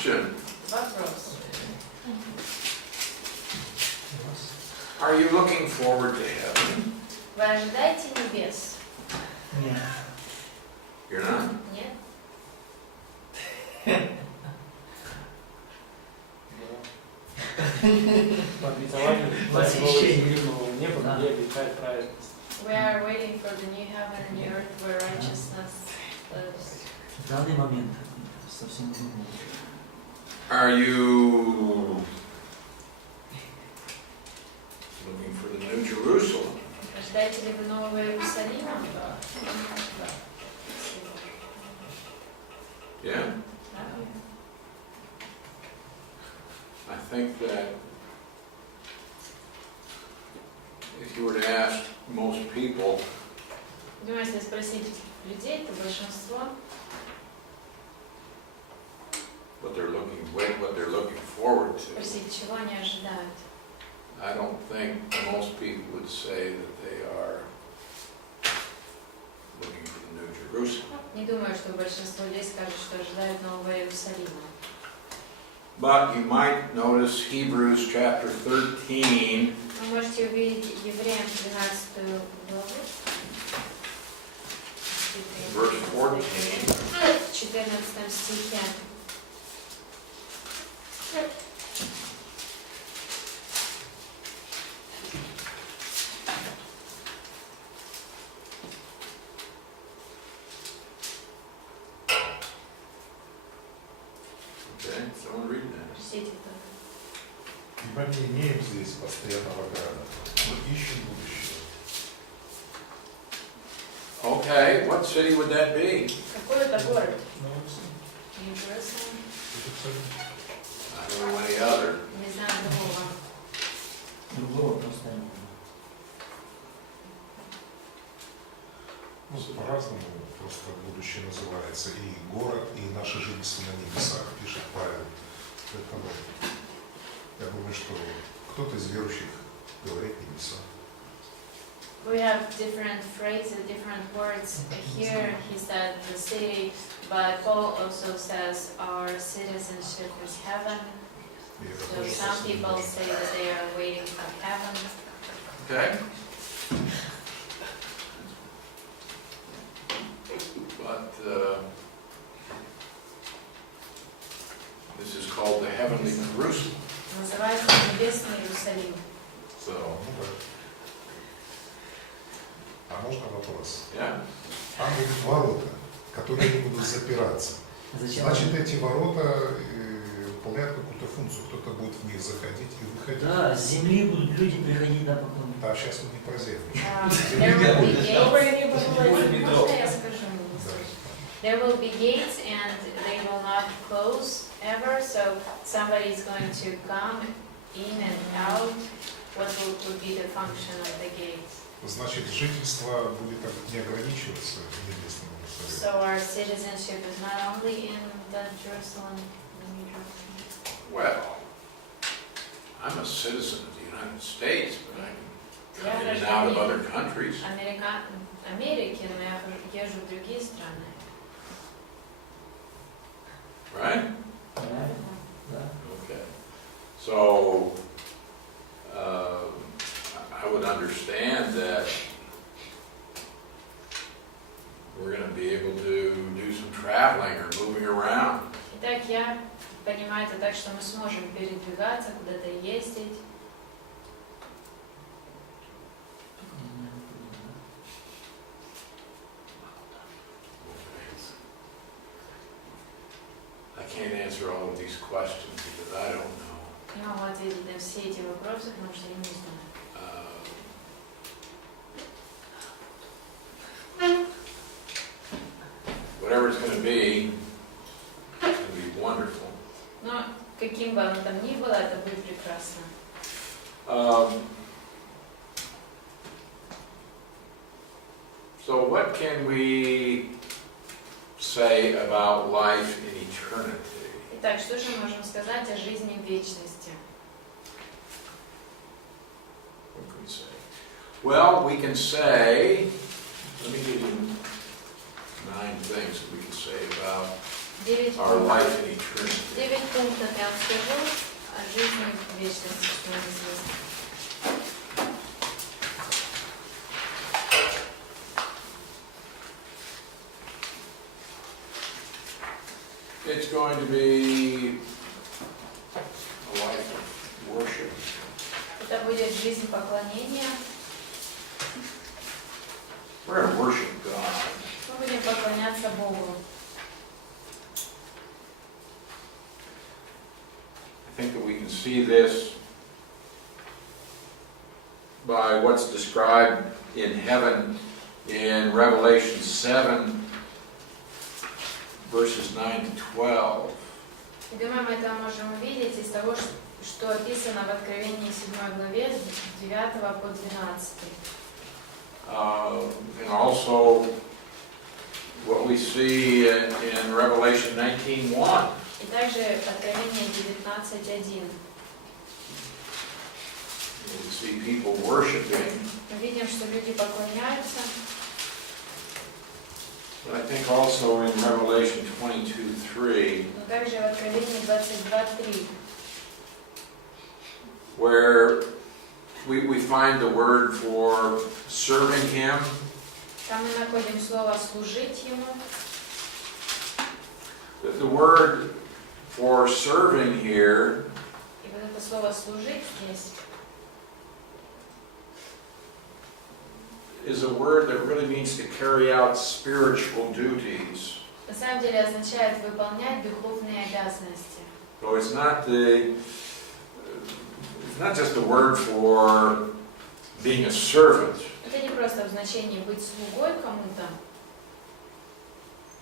Question. Вопрос. Are you looking forward to heaven? Вы ожидаете небес? Нет. You're not? Нет? По обетованию Восхищение. нового неба, Да. где обитает праведность. We are waiting for the new heaven and new earth where righteousness lives. В данный момент совсем другое. Are you looking for the New Jerusalem? Ожидаете ли вы Нового Иерусалима? Yeah? Да. I think that if you were to ask most people, Думаю, если спросить людей, то большинство what they're looking forward to, спросить, чего они ожидают. I don't think most people would say that they are looking for the New Jerusalem. Не думаю, что большинство людей скажут, что ожидают Нового Иерусалима. But you might notice Hebrews chapter 13, Вы можете увидеть Евреям 13 главу, verse 14. в 14 стихе. Okay, someone reading that. Прочтите это. Ибо не имеем здесь постоянного града, мы ищем будущего. Okay, what city would that be? Какой это город? Ну, New Jerusalem? I don't know any other. Не знаю другого. Другого просто нет. Ну, по-разному просто будущее называется. И город, и наша жизнь на небесах, пишет Павел. Поэтому я думаю, что кто-то из верующих говорит небеса. We have different phrases, different words. Here he said the city, but Paul also says our citizenship is heaven. И это So тоже some совсем people не say that they are waiting for heaven. Okay? But this is called the heavenly Jerusalem. Называется Небесный Иерусалим. So, Ну да. А можно вопрос? yeah. Там будут ворота, которые не будут запираться. Зачем? Значит, эти ворота выполняют какую-то функцию. Кто-то будет в них заходить и выходить. Да, с земли будут люди приходить, да, потом. Да, сейчас мы не про землю. There will be gates. Более Можно я скажу? Да. There will be gates and they will not close ever, so somebody is going to come in and out. What would be the function of the gates? Значит, жительство будет не ограничиваться небесным Иерусалимом. So our citizenship is not only in the Jerusalem, the New Jerusalem. Well, I'm a citizen of the United States, but I can Я come in and out of гражданин other countries. Америки, но я езжу в другие страны. Right? Правильно? Да. Okay. So, I would understand that we're going to be able to do some traveling or moving around. Итак, я понимаю это так, что мы сможем передвигаться, куда-то ездить. I can't answer all of these questions because I don't know. Не могу ответить на все эти вопросы, потому что я не знаю. Whatever it's going to be wonderful. Но каким бы оно там ни было, это будет прекрасно. So what can we say about life in eternity? Итак, что же мы можем сказать о жизни в вечности? What can we say? Well, we can say, let me give you 9 things that we can say about 9 our life пунктов. in eternity. 9 пунктов я вам скажу о жизни в вечности, что нам известно. It's going to be a life of worship. Это будет жизнь поклонения. We're going to worship God. Мы будем поклоняться Богу. I think that we can see this by what's described in heaven in Revelation 7, verses 9 to 12. И думаю, мы это можем увидеть из того, что описано в Откровении 7 главе с 9 по 12. And also what we see in Revelation 19:1. И также Откровение 19:1. We see people worshiping. Мы видим, что люди поклоняются. But I think also in Revelation 22:3, Но также в Откровении 22:3, where we find the word for serving Him. там мы находим слово «служить Ему». The word for serving here И вот это слово «служить» здесь is a word that really means to carry out spiritual duties. на самом деле означает выполнять духовные обязанности. So it's not just a word for being a servant, Это не просто в значении быть слугой кому-то,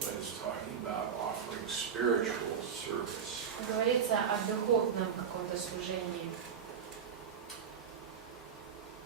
but it's talking about offering spiritual service. говорится о духовном каком-то служении.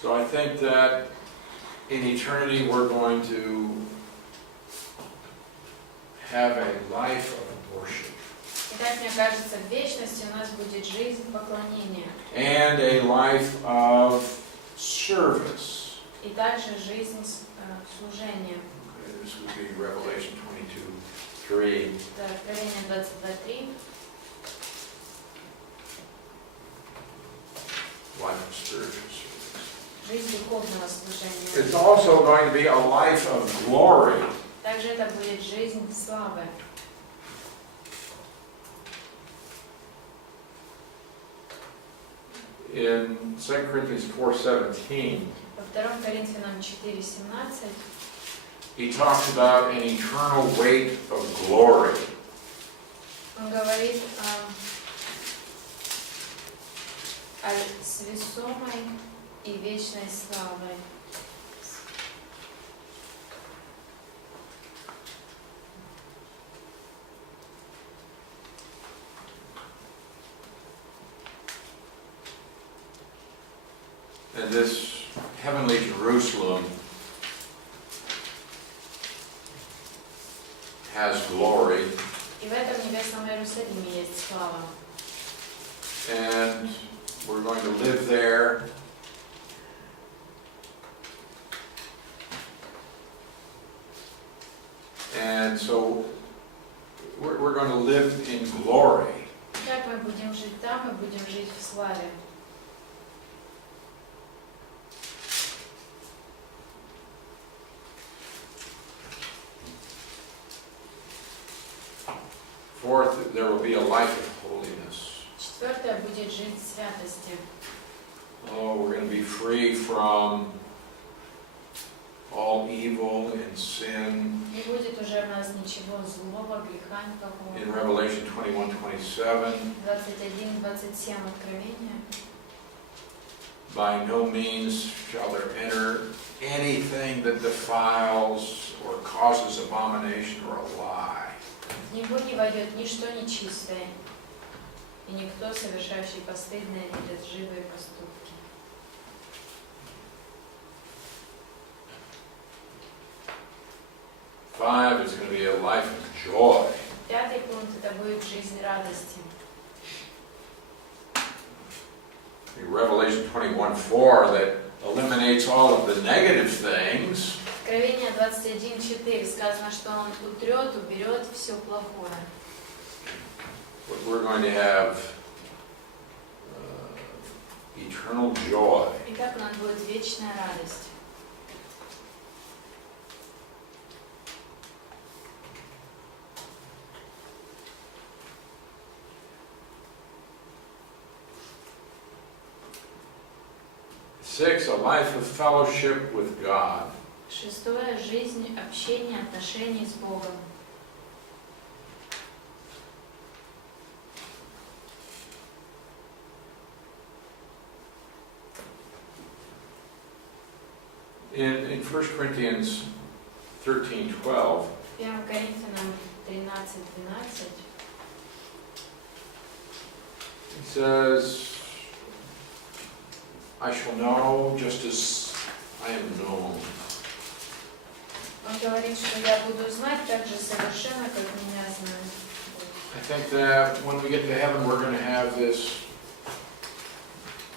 So I think that in eternity we're going to have a life of worship Итак, мне кажется, в вечности у нас будет жизнь поклонения and a life of service. и также жизнь служения. Okay, this would be Revelation 22:3. Это Откровение 22:3. Life of spiritual service. Жизнь духовного служения. It's also going to be a life of glory. Также это будет жизнь славы. In 2 Corinthians 4:17, Во 2 Коринфянам 4:17 he talks about an eternal weight of glory. он говорит о священной и вечной славе. And this heavenly Jerusalem has glory, И в этом небесном Иерусалиме есть слава. and we're going to live there. And so we're going to live in glory. Как мы будем жить там, мы будем жить в славе. Fourth, there will be a life of holiness. Четвертое будет жизнь в святости. Oh, we're going to be free from all evil and sin. Не будет уже в нас ничего злого, греха In никакого. Revelation 21:27, 21-27 Откровения. by no means shall there enter anything that defiles or causes abomination or a lie. В него не войдет ничто нечистое, и никто, совершающий постыдные или лживые поступки. Five is going to be a life of joy. Пятый пункт – это будет жизнь радости. In Revelation 21:4 that eliminates all of the negative things. Откровение 21:4 сказано, что он утрет, уберет все плохое. we're going to have eternal joy. Итак, у нас будет вечная радость. Six, a life of fellowship with God. Шестое. Жизнь, общение, отношения с Богом. In 1 Corinthians 13:12, 1 Коринфянам 13:12 it says, I shall know just as I am known. он говорит, что я буду знать так же совершенно, как меня знают. I think that when we get to heaven, we're going to have this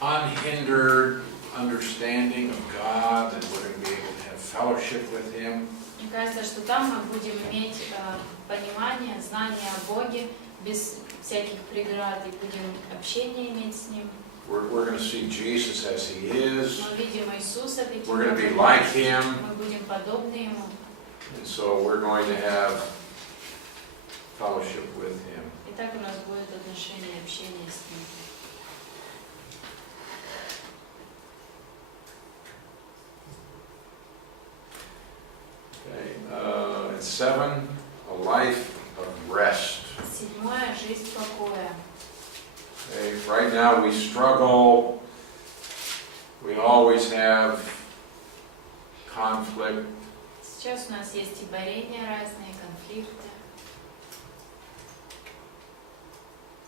unhindered understanding of God, and we're going to be able to have fellowship with Him. Мне кажется, что там мы будем иметь понимание, знание о Боге без всяких преград и будем общение иметь с Ним. We're going to see Jesus as He is. Мы видим Иисуса таким, We're going to be каким like Он. Him. Мы будем подобны Ему. And so we're going to have fellowship with Him. И так у нас будет отношение, общение с Ним. Okay. And 7, a life of rest. Седьмое. Жизнь покоя. Okay. Right now we struggle. We always have conflict. Сейчас у нас есть и борения разные, конфликты.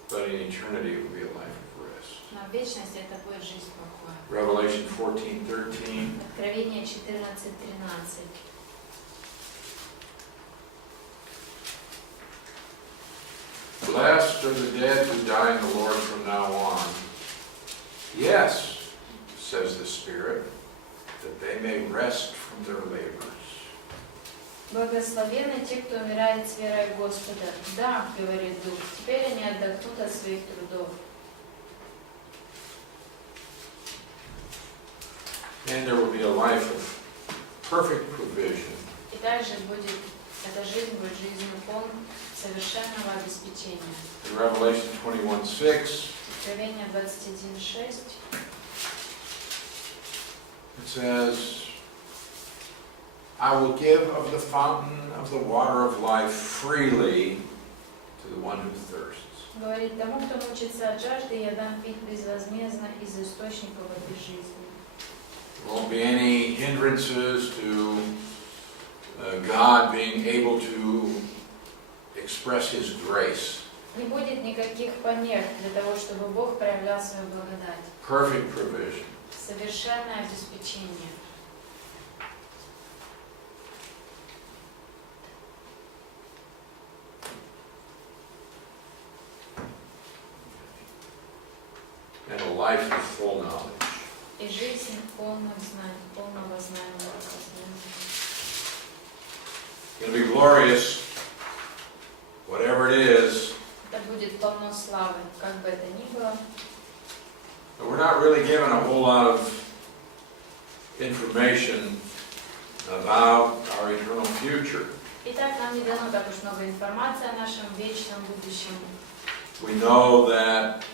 But in eternity it will be a life of rest. Но в вечности это будет жизнь покоя. Revelation 14:13. Откровение 14:13. Blessed are the dead who die in the Lord from now on. Yes, says the Spirit, that they may rest from their labors. Благословенны те, кто умирает с верой в Господа. Да, говорит Дух, теперь они отдохнут от своих трудов. And there will be a life of perfect provision. И также будет, эта жизнь будет жизнью совершенного обеспечения. In Revelation 21:6, Откровение 21:6. it says, I will give of the fountain of the water of life freely to the one who thirsts. Говорит, тому, кто мучится от жажды, я дам пить безвозмездно из источника воды жизни. There won't be any hindrances to God being able to express His grace. Не будет никаких помех для того, чтобы Бог проявлял свою благодать. Perfect provision. Совершенное обеспечение. And a life of full knowledge. И жизнь полного знания. It's going to be glorious, whatever it is. Это будет полно славы, как бы это ни было. But we're not really given a whole lot of information about our eternal future. Итак, нам не дано так уж много информации о нашем вечном будущем. We know that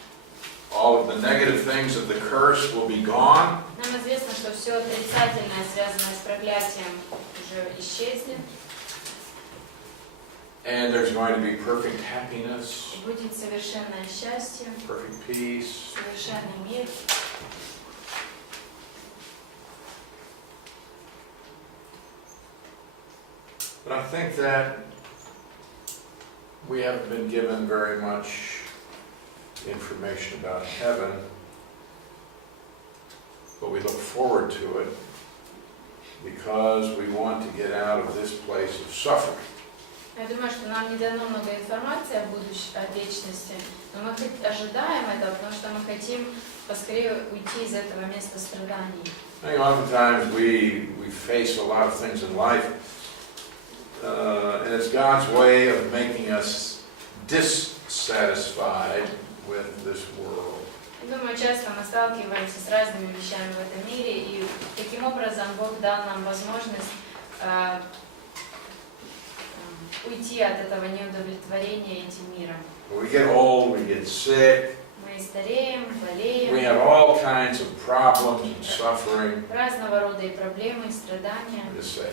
all of the negative things of the curse will be gone. Нам известно, что все отрицательное, связанное с проклятием, уже исчезнет. And there's going to be perfect happiness, И будет совершенное счастье, perfect peace. совершенный мир. But I think that we haven't been given very much information about heaven, but we look forward to it because we want to get out of this place of suffering. Я думаю, что нам не дано много информации о будущем, о вечности, но мы ожидаем этого, потому что мы хотим поскорее уйти из этого места страданий. I think oftentimes we face a lot of things in life, and it's God's way of making us dissatisfied with this world. Думаю, часто мы сталкиваемся с разными вещами в этом мире, и таким образом Бог дал нам возможность уйти от этого неудовлетворения этим миром. We get old, we get sick, Мы стареем, болеем, we have all kinds of problems and suffering. разного рода и проблемы, и страдания. We just say,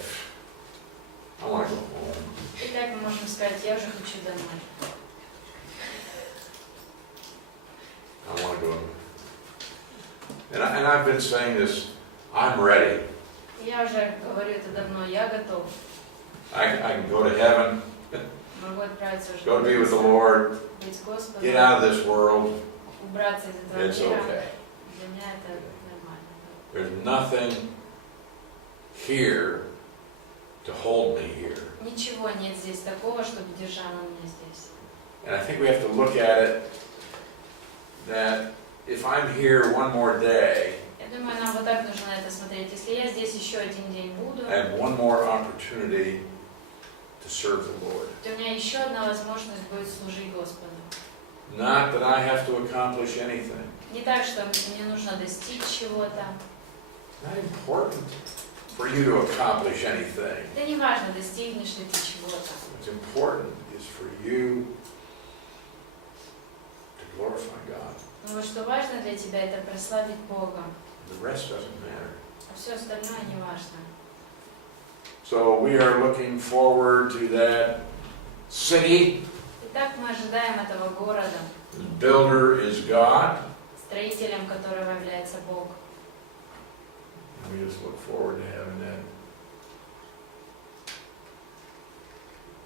I want to go home. И так мы можем сказать, я уже хочу домой. I want to go. And I've been saying this, I'm ready. Я уже говорю это давно, я готов. I can go to heaven, Могу отправиться уже go to be with the Lord, быть с Господом, get out of this world. убраться из этого It's мира. okay. Для меня это нормально. There's nothing here to hold me here. Ничего нет здесь такого, чтобы держало меня здесь. And I think we have to look at it that if I'm here one more day, Я думаю, нам вот так нужно на это смотреть. Если я здесь еще один день буду, I have one more opportunity to serve the Lord. то у меня еще одна возможность будет служить Господу. Not that I have to accomplish anything. Не так, что мне нужно достичь чего-то. Not important for you to accomplish anything. Да не важно, достигнешь ли ты чего-то. What's important is for you to glorify God. Но вот что важно для тебя, это прославить Бога. The rest doesn't matter. А все остальное не важно. So we are looking forward to that city. Итак, мы ожидаем этого города, The builder is God. строителем которого является Бог. And we just look forward to having that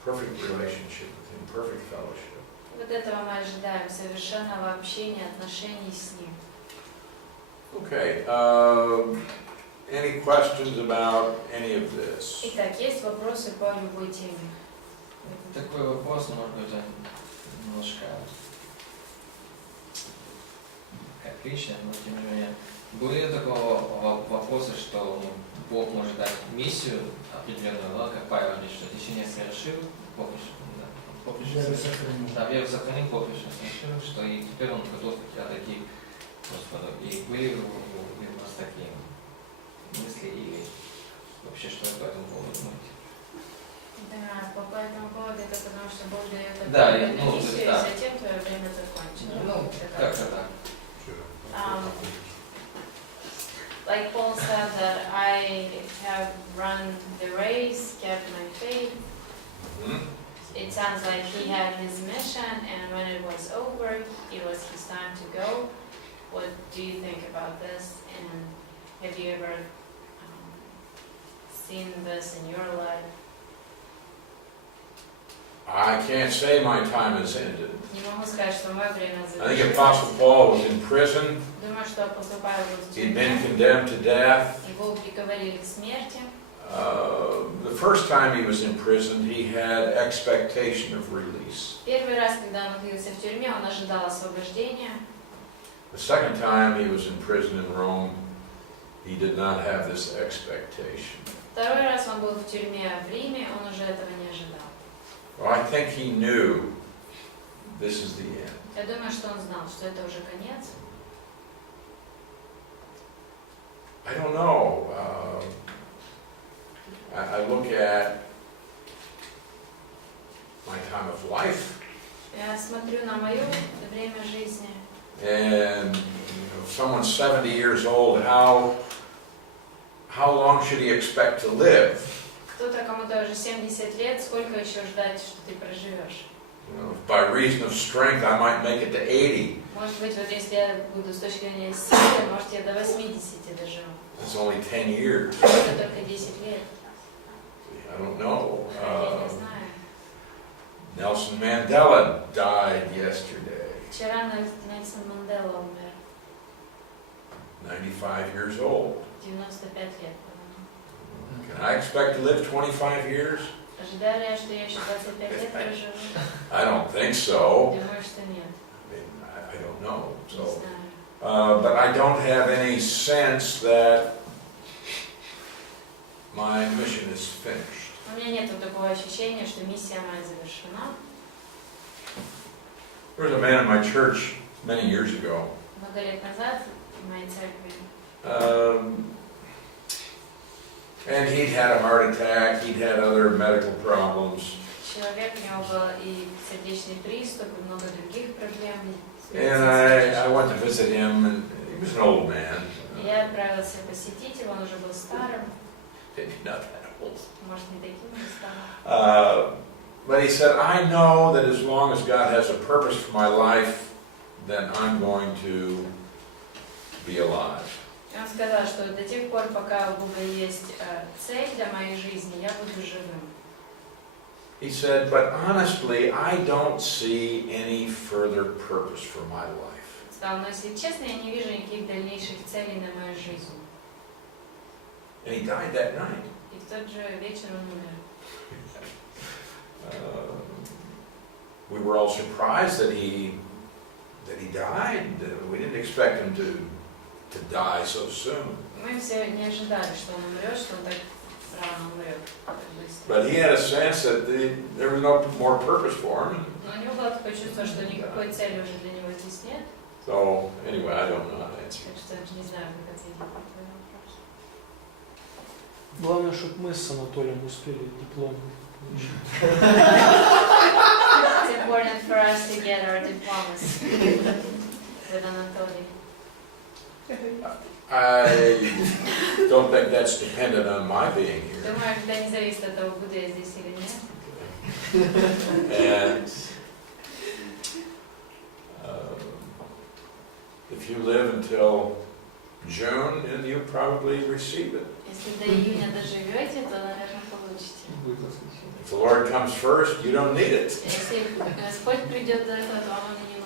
perfect relationship with Him, perfect fellowship. Вот этого мы ожидаем, совершенного общения, отношений с Ним. Okay. Any questions about any of this? Итак, есть вопросы по любой теме? Такой вопрос, может быть, он немножко как личный, но тем не менее. Были ли такого вопроса, что Бог может дать миссию определенную, да, как Павел говорит, что ты еще не совершил, Веру сохранил. Да, веру сохранил, поприще совершил, что и теперь он готов отойти к Господу. И были ли у нас такие мысли или вообще что по этому поводу думаете? Да, по этому поводу это потому, что Бог дает Да, определенную ну, миссию, да. и затем твое время закончено. Ну, как-то так. Like Paul said that I have run the race, kept my faith. It sounds like he had his mission, and when it was over, it was his time to go. What do you think about this? And have you ever seen this in your life? I can't say my time has ended. Не могу сказать, что мое время I think завершилось. Apostle Paul was in prison. Думаю, что апостол Павел был в He'd been тюрьме, condemned to death. его приговорили к смерти. The first time he was in prison, he had expectation of release. Первый раз, когда он находился в тюрьме, он ожидал освобождения. The second time he was in prison in Rome, he did not have this expectation. Второй раз он был в тюрьме в Риме, он уже этого не ожидал. Well, I think he knew this is the end. Я думаю, что он знал, что это уже конец. I don't know. I look at my time of life, Я смотрю на мое время жизни. and if someone's 70 years old, how long should he expect to live? Кто-то, кому-то уже 70 лет, сколько еще ждать, что ты проживешь? By reason of strength, I might make it to 80. Может быть, вот если я буду с точки зрения силы, может, я до 80 доживу. It's only 10 years. Это только 10 лет. I don't know. Я не знаю. Nelson Mandela died yesterday, Вчера Нельсон Мандела умер. 95 years old. 95 лет, по-моему. Can I expect to live 25 years? Ожидаю ли я, что я еще 25 лет проживу? I don't think so. Думаю, что нет. I mean, I don't know. Не So, знаю. but I don't have any sense that my mission is finished. У меня нет такого ощущения, что миссия моя завершена. There was a man in my church many years ago. Много лет назад в моей церкви. And he'd had a heart attack, he'd had other medical problems. Человек, у него был и сердечный приступ, и много других проблем. And I went to visit him, and he was an old man. Я отправился посетить его, он уже был старым, Not that old. может, не таким уже старым. But he said, I know that as long as God has a purpose for my life, then I'm going to be alive. И он сказал, что до тех пор, пока у Бога есть цель для моей жизни, я буду живым. He said, but honestly, I don't see any further purpose for my life. Сказал, но если честно, я не вижу никаких дальнейших целей на мою жизнь. And he died that night. И в тот же вечер он умер. We were all surprised that he died. We didn't expect him to die so soon. Мы все не ожидали, что он умрет, что он так рано умрет, так быстро. But he had a sense that there was no more purpose for him. Но у него было такое чувство, что никакой цели уже для него здесь нет. So anyway, I don't know how to answer. Так что я не знаю, как ответить на твой вопрос. Главное, чтобы мы с Анатолием успели диплом получить. It's important for us to get our diplomas with Anatoly. I don't think that's dependent on my being here. Думаю, это не зависит от того, буду я здесь или нет. And if you live until June, then you'll probably receive it. Если до июня доживете, то, наверное, получите. Будет воскресенье. If the Lord comes first, you don't need it. Если Господь придет до этого, то вам и не